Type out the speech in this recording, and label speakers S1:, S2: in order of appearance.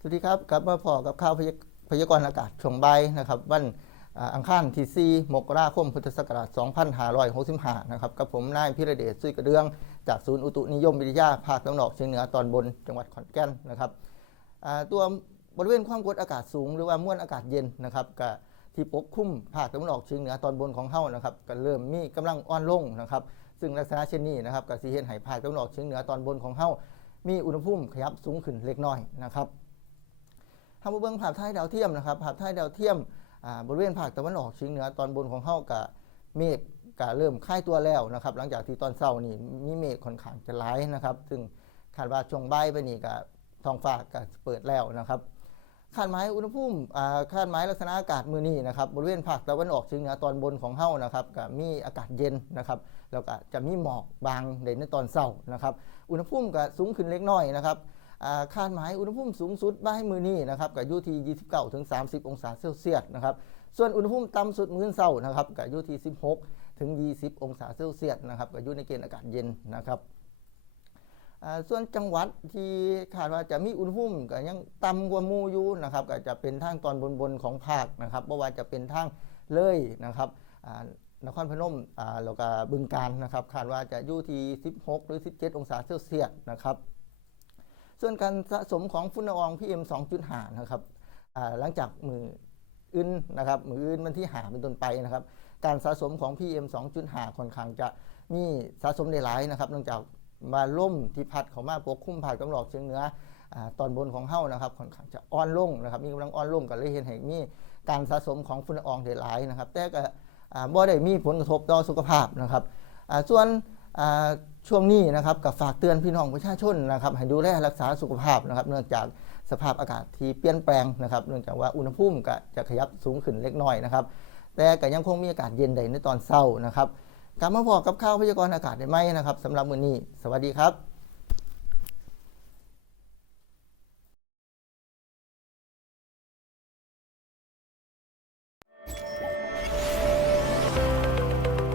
S1: สวัสดีครับกลับมาพอกับข่าวพยากรณ์อากาศช่วงบ่ายนะครับวันอังคารที่4มกราคมพุทธศักราช 2565 นะครับกับผมนายพิระเดชซุยกระเดือง จากศูนย์อุตุนิยมวิทยาภาคตะวันออกเฉียงเหนือตอนบนจังหวัดขอนแก่นนะครับตัวบริเวณความกดอากาศสูง หรือว่ามวลอากาศเย็นนะครับก็ที่ปกคลุมภาคตะวันออกเฉียงเหนือตอนบนของเฮานะครับก็เริ่มมีกำลังอ่อนลงนะครับซึ่งลักษณะเช่นนี้นะครับก็สิเห็นให้ภาคตะวันออกเฉียงเหนือตอนบนของเฮามีอุณหภูมิขยับสูงขึ้นเล็กน้อยนะครับ ทำมาเบิ้งภาพถ่ายดาวเทียมนะครับภาพถ่ายดาวเทียมอ่าบริเวณภาคตะวันออกเฉียงเหนือตอนบนของเฮากะเมฆกะเริ่มคลายตัวแล้วนะครับ หลังจากที่ตอนเช้านี่มีเมฆค่อนข้างจะหลายนะครับ ซึ่งคาดว่าช่วงบ่ายไปนี่กะท้องฟ้ากะเปิดแล้วนะครับคาดหมายอุณหภูมิอ่าคาดหมายลักษณะอากาศมื้อนี้นะครับบริเวณภาคตะวันออกเฉียงเหนือตอนบนของเฮานะครับกะมีอากาศเย็นนะครับแล้วก็จะมีหมอกบางในตอนเช้านะครับ อุณหภูมิก็สูงขึ้นเล็กน้อยนะครับ คาดหมายอุณหภูมิสูงสุดบ่ายมือนี้นะครับกับยูที่ 29ถึง30 องศาเซลเซียสนะครับส่วนอุณหภูมิต่ำสุดมื้อเช้านะครับกับยูที่ 16 ถึง 20 องศาเซลเซียสนะครับกับยูในเกณฑ์อากาศเย็นนะครับส่วนจังหวัดที่คาดว่าจะมีอุณหภูมิก็ยังต่ำกว่ามูอยู่นะครับก็จะเป็นทางตอนบนๆของภาคนะครับเพราะว่าจะเป็นทางเลยนะครับนครพนมอ่าแล้วก็บึงการนะครับคาดว่าจะอยู่ที่ 16 หรือ 17 องศาเซลเซียสนะครับ ส่วนการสะสมของฝุ่นละออง PM 2.5นะครับหลังจากมืออื่นนะครับมืออื่นมันที่หาเป็นต้นไปนะครับ การสะสมของ PM 2.5ค่อนข้างจะมีสะสมได้หลายนะครับเนื่องจากมาล่มที่พัดเข้ามาปกคลุมภาคตะวันออกเฉียงเหนืออตอนบนของเฮานะครับค่อนข้างจะอ่อนลงนะครับ มีกำลังอ่อนลงก็เลยเห็นให้มีการสะสมของฝุ่นละอองได้หลายนะครับ แต่ก็บ่ได้มีผลกระทบต่อสุขภาพนะครับส่วน ช่วงนี้นะครับกับฝากเตือนพี่น้องประชาชนนะครับให้ดูแลรักษาสุขภาพนะครับ เนื่องจากสภาพอากาศที่เปลี่ยนแปลงนะครับ เนื่องจากว่าอุณหภูมิก็จะขยับสูงขึ้นเล็กน้อยนะครับ แต่ก็ยังคงมีอากาศเย็นใดในตอนเช้านะครับกลับมาพอกับข่าวพยากรณ์อากาศได้ไหมนะครับสำหรับมื้อนี้ สวัสดีครับ